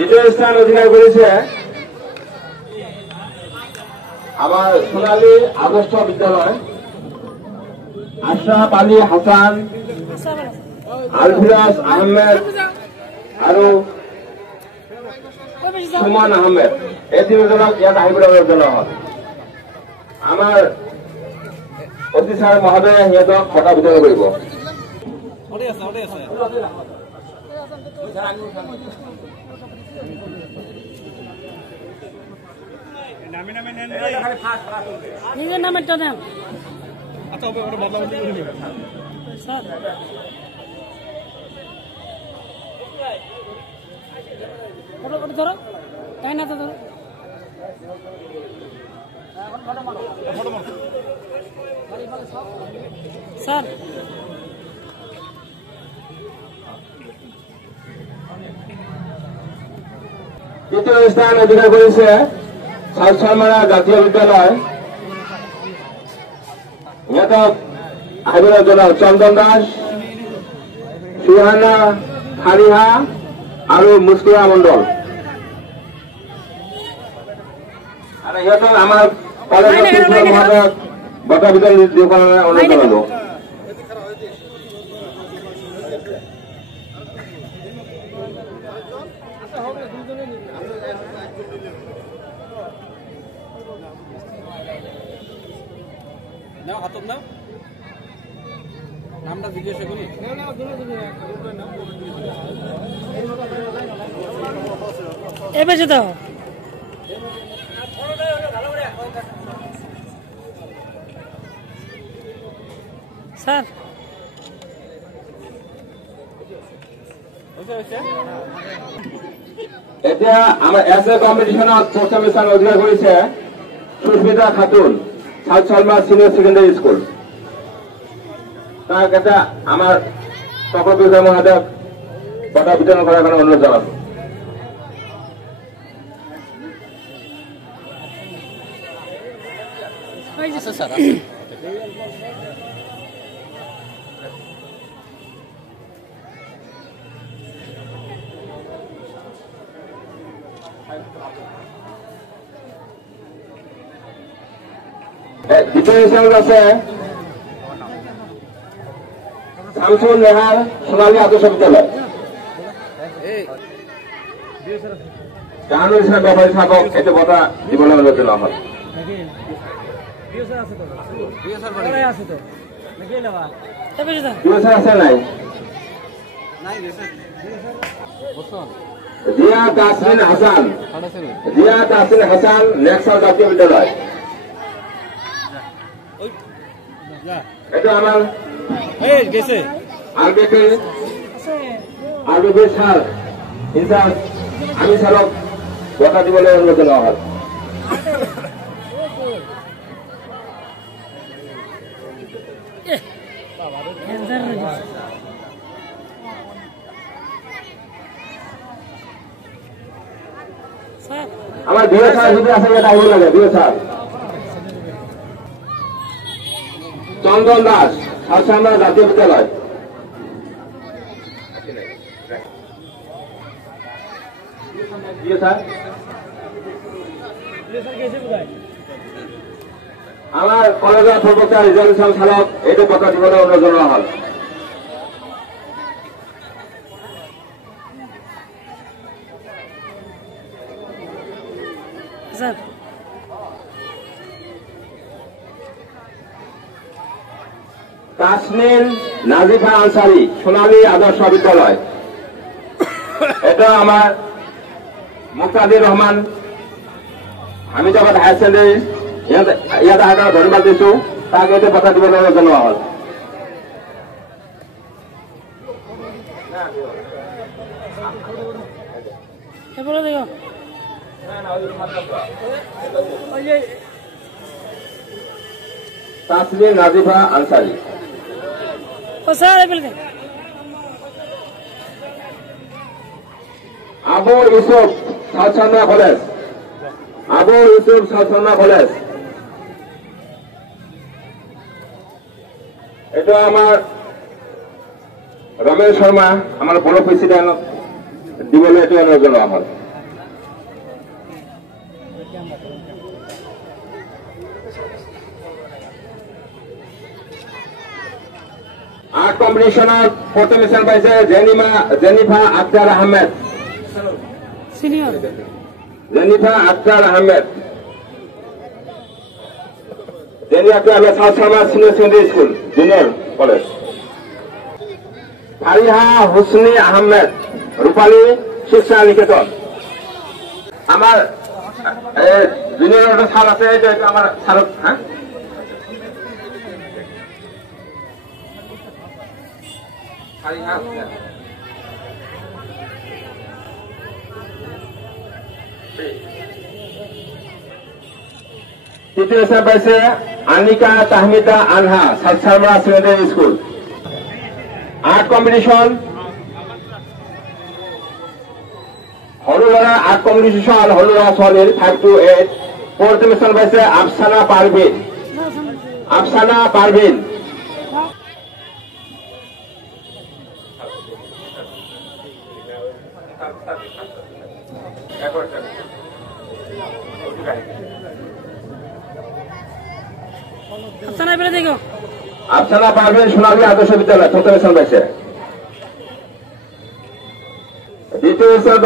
দ্বিতীয় স্থান অধিকাৰ কৰেছে আমাৰ সোনালী আদৰ্শ বিদ্যালয়। আশৰাফ আলী হাসান, আলফিৰাজ আহমেদ আৰু সুমন আহমেদ, এই তিনিজনক ইয়াত আহিবলৈ জনোৱা হ'ল। আমাৰ অতি ছাৰ মহোদয়ে সিহঁতক বঁটা বিতৰণ কৰিব। নিজের নামের নাম আচ্ছা স্যার ধরো তাই না তো ধরো স্যার তৃতীয় স্থান অধিকার করেছে সালসালমারা জাতীয় বিদ্যালয়। ইহঁতক আহিবলৈ জনোৱা চন্দন দাস, সুহানা ফাৰিহা আৰু মুস্কুৰা মণ্ডল। আৰু ইহঁতক আমাৰ কলেজৰ প্ৰিন্সিপাল মহোদয়ক বঁটা বিতৰণ দিবৰ কাৰণে অনুৰোধ জনালো। হাতত নাও নামটা জিজ্ঞাসা কৰি এ বেশি দাও স্যাৰ এতিয়া আমাৰ এছএ কম্পিটিশ্যনত প্ৰথম স্থান অধিকাৰ কৰিছে সুস্মিতা খাতুন, সালসালমা সিনিয়র সেকেন্ডারি স্কুল। তাক এটা আমার প্রকল্প মহোদয়ক বঁটা বিতরণ করার জন্য অনুরোধ জানাবো। দ্বিতীয় স্থানত আছে শামসুল নেহার, সোনালী আদর্শ বিদ্যালয়। জাহানুর ইসলাম ব্যাপারী সাহেবক এইটো বঁটা দিবলৈ অনুৰোধ জনোৱা হ'ল। আছে নাই? জিয়া তাসমিন হাসান, জিয়া তাসমিন হাসান, নেক্সট জাতীয় বিদ্যালয়। এটা আমার আরবিপি স্যার ইনচার্জ আমি স্যারক বঁটা দিবলৈ অনুৰোধ জনোৱা হ'ল। আমার বিএ স্যার যদি আছে এটা আহিব লাগে। বিএ স্যার চন্দন দাস, সালসালমারা জাতীয় বিদ্যালয়। আমার কলেজের প্রবক্তা রিজাল ইসলাম সালক এইটো বঁটা দিবলৈ অনুৰোধ জনোৱা হ'ল। তাসনিন নাজিফা আনসাৰি, সোনালী আদৰ্শ বিদ্যালয়। এটা আমাৰ মুক্তাদিৰ ৰহমান হামিদাবাদ হায়াৰ সেকেন্ডাৰি, ইয়াত আহাৰ কাৰণে ধন্যবাদ দিছো। তাক এইটো বঁটা দিবলৈ অনুৰোধ জনোৱা হ'ল। তাসনিন নাজিফা আনসারি। আবু ইউসুফ, সালসালমা কলেজ। আবু ইউসুফ, সালসালমা কলেজ। এটা আমার রমেশ শর্মা, আমার বড় প্রেসিডেন্ট দিবলৈ এইটো অনুৰোধ জনোৱা হ'ল। আর্ট কম্পিটিশনত প্রথম স্থান পাইছে Jenifa Akhtar Ahmed. Senior Jenifa Akhtar Ahmed, Jenifa Akhtar Ahmed, south Salma senior secondary school junior college. Fariha Husni Ahmed, Rupali Shiksha Niketan. আমার জুনিয়র একটা স্যার আছে, এটা আমার স্যার। হ্যাঁ, ফারিহা তৃতীয় স্থান পাইছে Anika Tahmida Anha, south Salma secondary school. Art competition হলুরা আর্ট কম্পিটিশন হলুরা সলির 5 to 8। প্রথম স্থান পাইছে আফসানা পারভিন। আফসানা পারভিন, আফসানা পেলে দেখো। আফসানা পারভিন সোনালী আদর্শ বিদ্যালয় প্রথম স্থান পাইছে। দ্বিতীয় স্থান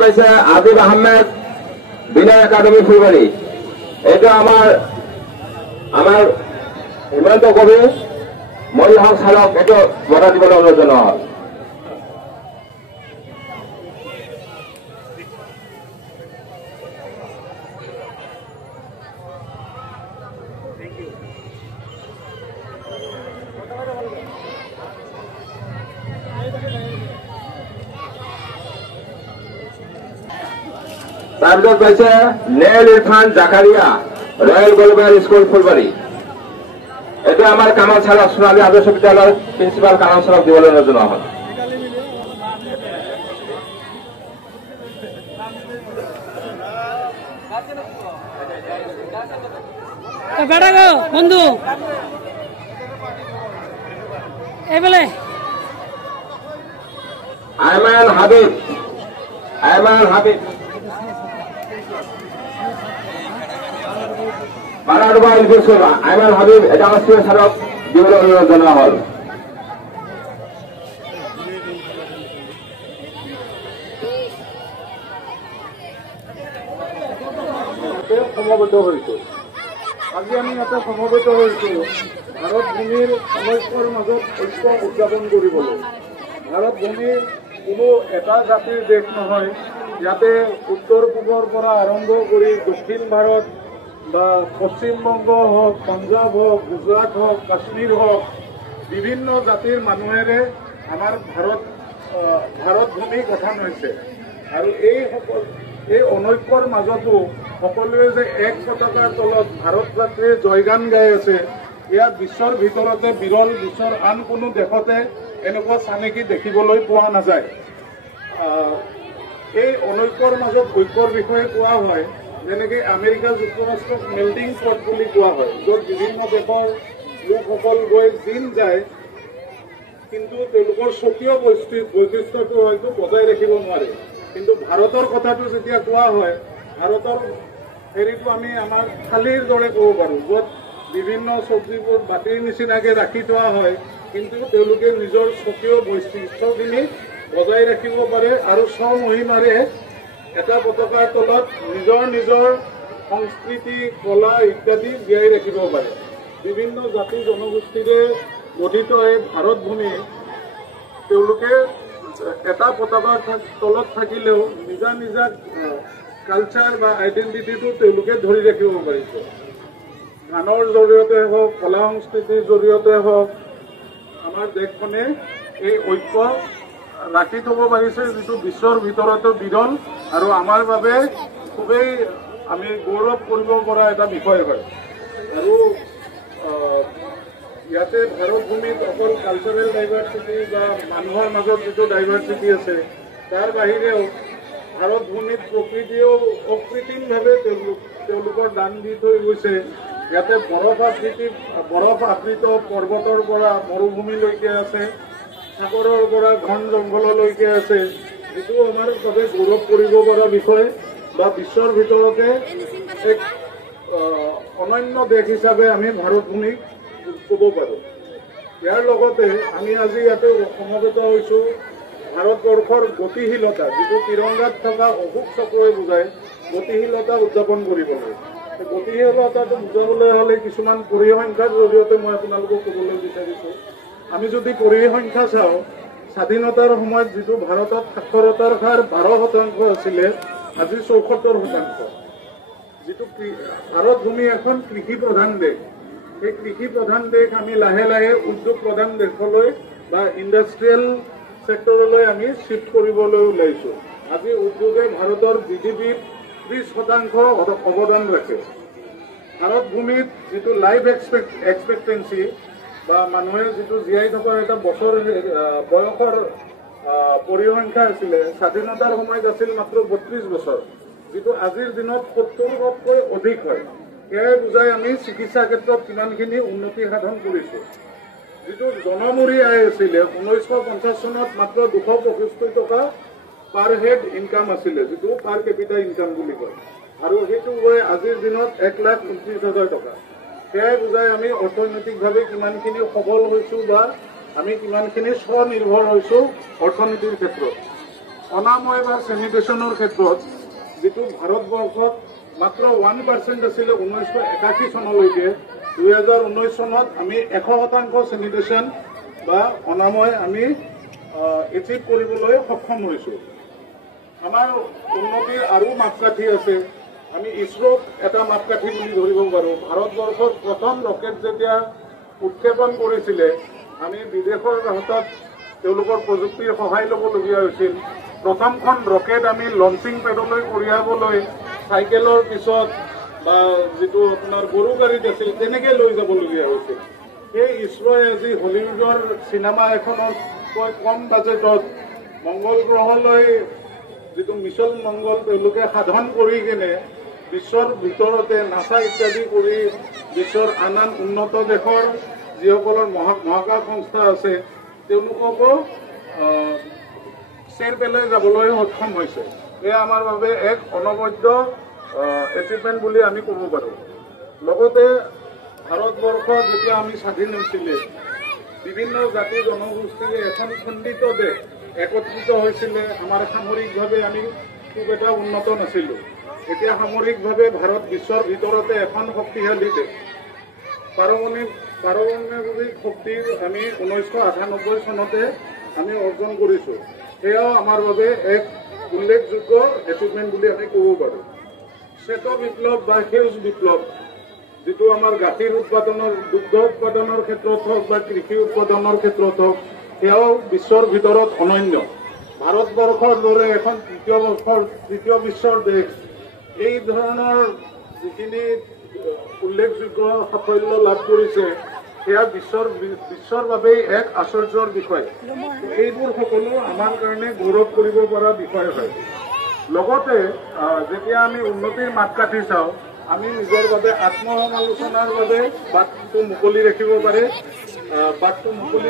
পাইছে আদিব আহমেদ, বিনয় একাডেমি ফুলবাড়ি। এটা আমার হিমন্ত কবি মনির হক সালক, এটা বড় দিবলৈ অনুরোধ জানা হয়। তাৰপিছত পাইছে নেল ইরফান জাকারিয়া, রয়্যাল গোলবায়ার স্কুল ফুলবাড়ি। এটা আমার কামাল সালক সোনালী আদর্শ বিদ্যালয়ের প্রিন্সিপাল কামাল সালক দিবলৈ অনুরোধ জানা হয়। বেড়া গো বন্ধু এবেলে আয়মান হাবিব, আয়মান হাবিব, বারাডুবা এলপি স্কুল। আয়মান হাবিব, এটা আমার স্কুলের সালক দিবলৈ অনুরোধ জানা হল। সমবেত হয়েছে। আজি আমি ইয়াতে সমবেত হয়েছো ভারত ভূমির সমস্যার মাজত ঐক্য উদযাপন কৰিবলৈ। ভাৰত ভূমি কোনো এটা জাতিৰ দেশ নহয়। ইয়াতে উত্তৰ পূবৰ পৰা আৰম্ভ কৰি দক্ষিণ ভাৰত বা পশ্চিমবংগ হওক, পাঞ্জাব হওক, গুজৰাট হওক, কাশ্মীৰ হওক, বিভিন্ন জাতিৰ মানুহেৰে আমাৰ ভাৰত ভূমি গঠন হৈছে। আৰু এই অনৈক্যৰ মাজতো সকলোৱে যে এক পতাকাৰ তলত ভাৰত জাতিৰ জয়গান গাই আছে, এয়া বিশ্বৰ ভিতৰতে বিৰল। বিশ্বৰ আন কোনো দেশতে এনেকুৱা চানেকি দেখিবলৈ পোৱা নাযায়। এই অনৈক্যৰ মাজত ঐক্যৰ বিষয়ে কোৱা হয়, যেনেকৈ আমেৰিকা যুক্তৰাষ্ট্ৰক মেল্টিং পট বুলি কোৱা হয়, য'ত বিভিন্ন দেশৰ লোকসকল গৈ দিন যায়, কিন্তু তেওঁলোকৰ স্বকীয় বৈশিষ্ট্যটো হয়তো বজাই ৰাখিব নোৱাৰে। কিন্তু ভাৰতৰ কথাটো যেতিয়া কোৱা হয়, ভাৰতৰ হেৰিটো আমি আমাৰ থালিৰ দৰে ক'ব পাৰোঁ, য'ত বিভিন্ন চব্জিবোৰ বাতিৰ নিচিনাকৈ ৰাখি থোৱা হয়, কিন্তু তেওঁলোকে নিজৰ স্বকীয় বৈশিষ্ট্যখিনি বজাই ৰাখিব পাৰে আৰু স্বমহিমাৰে এটা পতাকাৰ তলত নিজৰ সংস্কৃতি, কলা ইত্যাদি জীয়াই ৰাখিব পাৰে। বিভিন্ন জাতি জনগোষ্ঠীৰে গঠিত এই ভাৰত ভূমি তেওঁলোকে এটা পতাকাৰ তলত থাকিলেও নিজা কালচাৰ বা আইডেণ্টিটিটো তেওঁলোকে ধৰি ৰাখিব পাৰিছে। গানৰ জৰিয়তে হওক, কলা সংস্কৃতিৰ জৰিয়তে হওক, আমাৰ দেশখনে এই ঐক্য ৰাখি থব পাৰিছে, যিটো বিশ্বৰ ভিতৰতে বিৰল আৰু আমাৰ বাবে খুবেই আমি গৌৰৱ কৰিব পৰা এটা বিষয় হয়। আৰু ইয়াতে ভাৰত ভূমিত অকল কালচাৰেল ডাইভাৰ্চিটি বা মানুহৰ মাজত যিটো ডাইভাৰ্চিটি আছে, তাৰ বাহিৰেও ভাৰত ভূমিত প্ৰকৃতিয়েও অকৃত্ৰিমভাৱে তেওঁলোকৰ দান দি থৈ গৈছে। ইয়াতে বৰফ আবৃত পৰ্বতৰ পৰা মৰুভূমিলৈকে আছে, সাগৰৰ পৰা ঘন জংঘললৈকে আছে, যিটো আমাৰ বাবে গৌৰৱ কৰিব পৰা বিষয় বা বিশ্বৰ ভিতৰতে এক অনন্য দেশ হিচাপে আমি ভাৰত ভূমিক ক'ব পাৰোঁ। ইয়াৰ লগতে আমি আজি ইয়াতে সমবেত হৈছোঁ ভাৰতবৰ্ষৰ গতিশীলতা, যিটো তিৰংগাত থকা অশোক চক্ৰই বুজায়, গতিশীলতা উদযাপন কৰিবলৈ। গতিশীলতাটো বুজাবলৈ হ'লে কিছুমান পৰিসংখ্যাৰ জৰিয়তে মই আপোনালোকক ক'বলৈ বিচাৰিছোঁ। আমি যদি পৰিসংখ্যা চাওঁ, স্বাধীনতাৰ সময়ত যিটো ভাৰতত সাক্ষৰতাৰ হাৰ 12% আছিলে, আজি 74%। যিটো ভাৰত ভূমি এখন কৃষি প্ৰধান দেশ, সেই কৃষি প্ৰধান দেশ আমি লাহে লাহে উদ্যোগ প্ৰধান দেশলৈ বা ইণ্ডাষ্ট্ৰিয়েল ছেক্টৰলৈ আমি শ্বিফ্ট কৰিবলৈ ওলাইছোঁ। আজি উদ্যোগে ভাৰতৰ GDPৰ 30% অৱদান ৰাখে। ভাৰত ভূমিত যিটো লাইফ এক্সপেক্টেঞ্চি বা মানুহে যিটো জীয়াই থকাৰ এটা বছৰ বয়সৰ পৰিসংখ্যা আছিলে, স্বাধীনতাৰ সময়ত আছিল মাত্ৰ 32 বছৰ, যিটো আজিৰ দিনত 70তকৈ অধিক হয়। সেয়াই বুজাই আমি চিকিৎসা ক্ষেত্ৰত কিমানখিনি উন্নতি সাধন কৰিছোঁ। যিটো জনমূৰি আয় আছিলে 1950 চনত মাত্ৰ 265 টকা পাৰ হেড ইনকাম আছিলে, যিটো পাৰ কেপিটা ইনকাম বুলি কয়, আৰু সেইটো গৈ আজিৰ দিনত 1,29,000 টকা। সেয়াই বুজাই আমি অৰ্থনৈতিকভাৱে কিমানখিনি সবল হৈছোঁ বা আমি কিমানখিনি স্বনিৰ্ভৰ হৈছোঁ অৰ্থনীতিৰ ক্ষেত্ৰত। অনাময় বা চেনিটেশ্যনৰ ক্ষেত্ৰত যিটো ভাৰতবৰ্ষত মাত্ৰ 1% আছিলে 1981 চনলৈকে, 2019 চনত আমি 100% চেনিটেশ্যন বা অনাময় আমি এচিভ কৰিবলৈ সক্ষম হৈছোঁ। আমাৰ উন্নতিৰ আৰু মাপকাঠি আছে। আমি ইছৰোক এটা মাপকাঠি বুলি ধৰিব পাৰোঁ। ভাৰতবৰ্ষৰ প্ৰথম ৰকেট যেতিয়া উৎক্ষেপণ কৰিছিলে, আমি বিদেশৰ হাতত তেওঁলোকৰ প্ৰযুক্তিৰ সহায় ল'বলগীয়া হৈছিল। প্ৰথমখন ৰকেট আমি লঞ্চিং পেডলৈ কঢ়িয়াবলৈ চাইকেলৰ পিছত বা যিটো আপোনাৰ গৰু গাড়ীত আছিল তেনেকৈ লৈ যাবলগীয়া হৈছিল। সেই ইছৰোৱে আজি হলিউডৰ চিনেমা এখনতকৈ কম বাজেটত মংগল গ্ৰহলৈ যিটো মিছন মংগল তেওঁলোকে সাধন কৰি কিনে বিশ্বৰ ভিতৰতে নাছা ইত্যাদি কৰি বিশ্বৰ আন আন উন্নত দেশৰ যিসকলৰ মহাকাশ সংস্থা আছে তেওঁলোককো চেৰ পেলাই যাবলৈ সক্ষম হৈছে। এয়া আমাৰ বাবে এক অনবদ্য এচিভমেণ্ট বুলি আমি ক'ব পাৰোঁ। লগতে ভাৰতবৰ্ষ যেতিয়া আমি স্বাধীন হৈছিলে, বিভিন্ন জাতি জনগোষ্ঠীৰে এখন খণ্ডিত দেশ একত্ৰিত হৈছিলে। আমাৰ সামৰিকভাৱে আমি খুব এটা উন্নত নাছিলোঁ। এতিয়া সামৰিকভাৱে ভাৰত বিশ্বৰ ভিতৰতে এখন শক্তিশালী দেশ। পাৰমাণৱিক শক্তি আমি 1998 চনতে আমি অৰ্জন কৰিছোঁ। সেয়াও আমাৰ বাবে এক উল্লেখযোগ্য এচিভমেণ্ট বুলি আমি ক'ব পাৰোঁ। শ্বেত বিপ্লৱ বা সেউজ বিপ্লৱ, যিটো আমাৰ গাখীৰ উৎপাদনৰ, দুগ্ধ উৎপাদনৰ ক্ষেত্ৰত হওক বা কৃষি উৎপাদনৰ ক্ষেত্ৰত হওক, সেয়াও বিশ্বৰ ভিতৰত অনন্য। ভাৰতবৰ্ষৰ দৰে এখন তৃতীয় বিশ্বৰ দেশ এই ধৰণৰ যিখিনি উল্লেখযোগ্য সাফল্য লাভ কৰিছে, সেয়া বিশ্বৰ বাবেই এক আশ্চৰ্যৰ বিষয়। এইবোৰ সকলো আমাৰ কাৰণে গৌৰৱ কৰিব পৰা বিষয় হয়। লগতে যেতিয়া আমি উন্নতিৰ মাপকাঠি চাওঁ, আমি নিজৰ বাবে আত্মসমালোচনাৰ বাবে বাটটো মুকলি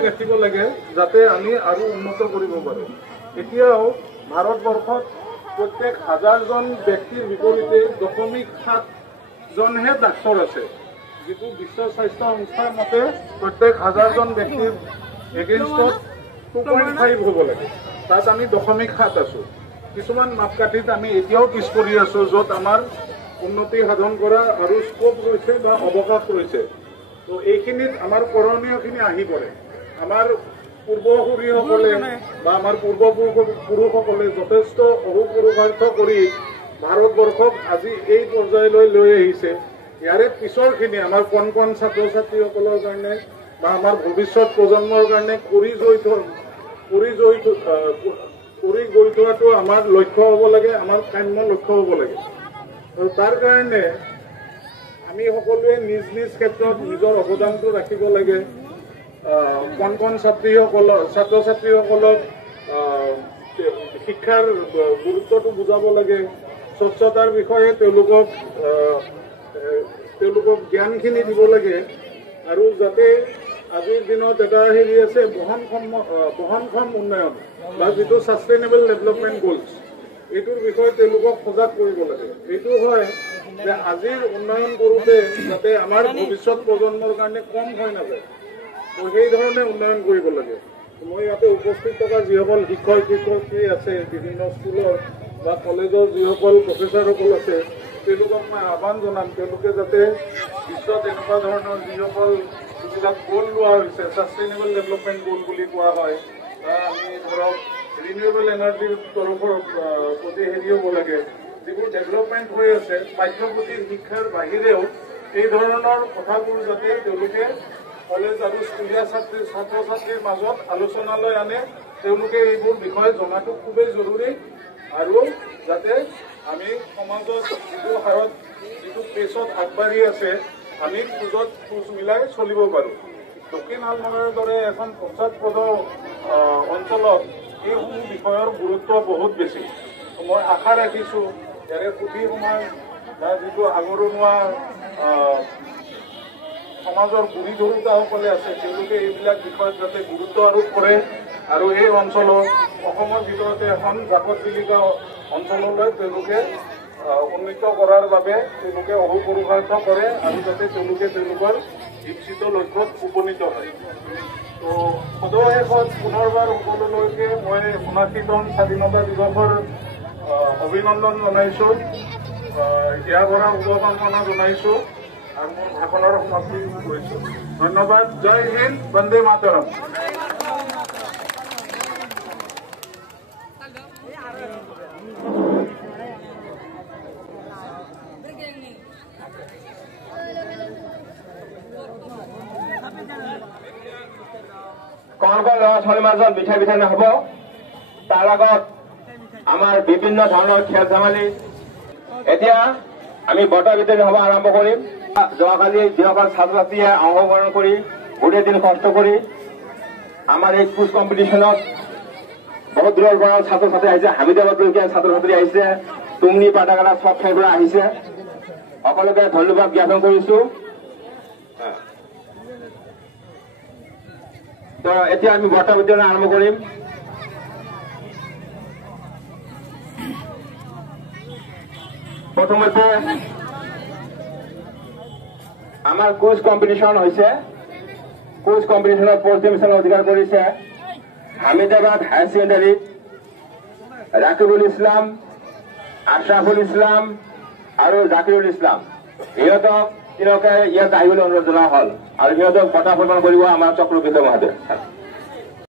ৰাখিব লাগে, যাতে আমি আৰু উন্নত কৰিব পাৰোঁ। এতিয়াও ভাৰতবৰ্ষত প্ৰত্যেক 1000জন ব্যক্তিৰ বিপৰীতে 0.7জনহে ডাক্তৰ আছে, যিটো বিশ্ব স্বাস্থ্য সংস্থাৰ মতে প্ৰত্যেক 1000জন ব্যক্তিৰ এগেইনষ্টত 2.5 হ'ব লাগে। তাত আমি 0.7 আছোঁ। কিছুমান মাপকাঠিত আমি এতিয়াও পিছ পৰি আছোঁ, য'ত আমাৰ উন্নতি সাধন কৰা আৰু স্কোপ ৰৈছে বা অৱকাশ ৰৈছে। তো এইখিনিত আমাৰ কৰণীয়খিনি আহি পৰে। আমাৰ পূৰ্বসূৰীসকলে বা আমাৰ পূৰ্বপুৰুষসকলে যথেষ্ট অহোপুৰুষাৰ্থ কৰি ভাৰতবৰ্ষক আজি এই পৰ্যায়লৈ লৈ আহিছে। ইয়াৰে পিছৰখিনি আমাৰ কণ ছাত্ৰ ছাত্ৰীসকলৰ কাৰণে বা আমাৰ ভৱিষ্যত প্ৰজন্মৰ কাৰণে কৰি গৈ থোৱাটো আমাৰ লক্ষ্য হ'ব লাগে, আমাৰ কাম্য লক্ষ্য হ'ব লাগে। আৰু তাৰ কাৰণে আমি সকলোৱে নিজ নিজ ক্ষেত্ৰত নিজৰ অৱদানটো ৰাখিব লাগে। কণ ছাত্ৰ ছাত্ৰীসকলক শিক্ষাৰ গুৰুত্বটো বুজাব লাগে। স্বচ্ছতাৰ বিষয়ে তেওঁলোকক জ্ঞানখিনি দিব লাগে, আৰু যাতে আজিৰ দিনত এটা হেৰি আছে বহনক্ষম উন্নয়ন বা যিটো ছাষ্টেইনেবল ডেভেলপমেণ্ট গ'লছ, এইটোৰ বিষয়ে তেওঁলোকক সজাগ কৰিব লাগে। এইটো হয় যে আজিৰ উন্নয়ন কৰোঁতে যাতে আমাৰ ভৱিষ্যত প্ৰজন্মৰ কাৰণে কম হৈ নাযায়, সেই ধৰণে উন্নয়ন কৰিব লাগে। মই ইয়াতে উপস্থিত থকা যিসকল শিক্ষক শিক্ষয়িত্ৰী আছে বিভিন্ন স্কুলৰ বা কলেজৰ যিসকল প্ৰফেচাৰসকল আছে তেওঁলোকক মই আহ্বান জনাম তেওঁলোকে যাতে বিশ্বত এনেকুৱা ধৰণৰ যিসকল যিবিলাক গ'ল লোৱা হৈছে ছাষ্টেইনেবল ডেভেলপমেণ্ট গ'ল বুলি কোৱা হয়, আমি ধৰক ৰিনিউৱেবল এনাৰ্জিৰ তৰফৰ প্ৰতি হেৰি হ'ব লাগে, যিবোৰ ডেভেলপমেণ্ট হৈ আছে পাঠ্যপুথিৰ শিক্ষাৰ বাহিৰেও এই ধৰণৰ কথাবোৰ যাতে তেওঁলোকে কলেজ আৰু স্কুলীয়া ছাত্ৰ ছাত্ৰীৰ মাজত আলোচনালৈ আনে। তেওঁলোকে এইবোৰ বিষয়ে জনাটো খুবেই জৰুৰী আৰু যাতে আমি সমাজত যিটো হাৰত যিটো পেচত আগবাঢ়ি আছে আমি খোজ মিলাই চলিব পাৰোঁ। দক্ষিণ শালমৰাৰ দৰে এখন পশ্চাৎপদ অঞ্চলত এইসমূহ বিষয়ৰ গুৰুত্ব বহুত বেছি। মই আশা ৰাখিছোঁ ইয়াৰে সুধী সমাজ বা যিটো আগৰণুৱা সমাজৰ গুৰি ধৰোতাসকলে আছে তেওঁলোকে এইবিলাক বিষয়ত যাতে গুৰুত্ব আৰোপ কৰে আৰু এই অঞ্চলত অসমৰ ভিতৰতে এখন জাকত জিলিকা অঞ্চললৈ তেওঁলোকে উন্নীত কৰাৰ বাবে তেওঁলোকে অহোপুৰুষাৰ্থ কৰে আৰু যাতে তেওঁলোকে তেওঁলোকৰ ইচ্ছিত লক্ষ্যত উপনীত হয়। তো সদশেষত পুনৰবাৰ সকলোলৈকে মই ৭৯তম স্বাধীনতা দিৱসৰ অভিনন্দন জনাইছোঁ, ইয়াৰ পৰা শুভকামনা জনাইছোঁ আৰু মোৰ ভাষণৰ সমাপ্তি কৰিছোঁ। ধন্যবাদ। জয় হিন্দ, বন্দে মাতৰম। কণ কণ ল'ৰা ছোৱালীৰ মাজত মিঠাই মিঠাই নহ'ব, তাৰ আগত আমাৰ বিভিন্ন ধৰণৰ খেল ধেমালি। এতিয়া আমি বঁটা বিতৰণ সভা আৰম্ভ কৰিম। যোৱাকালি যিসকল ছাত্ৰ ছাত্ৰীয়ে অংশগ্ৰহণ কৰি গোটেই দিন কষ্ট কৰি আমাৰ এই কুইজ কম্পিটিশ্যনত বহুত দূৰৰ পৰা ছাত্ৰ ছাত্ৰী আহিছে, হামিদাবাদলৈকে ছাত্ৰ ছাত্ৰী আহিছে, টুমনি পাটাকাটা চব ঠাইৰ পৰা আহিছে, সকলোকে ধন্যবাদ জ্ঞাপন কৰিছোঁ। তো এতিয়া আমি বঁটা বিতৰণ আৰম্ভ কৰিম। প্ৰথমতে আমাৰ কুইজ কম্পিটিশ্যন হৈছে। কুইজ কম্পিটিশ্যনত প্ৰথম স্থান অধিকাৰ কৰিছে হামিদাবাদ হায়াৰ ছেকেণ্ডাৰীত ৰাকিবুল ইছলাম, আশৰাফুল ইছলাম আৰু জাকিৰুল ইছলাম। সিহঁতক তিনিওকে ইয়াত আহিবলৈ অনুৰোধ জনোৱা হ'ল আৰু সিহঁতক বঁটা প্ৰদান কৰিব আমাৰ চক্ৰবৰ্তী মহোদয়।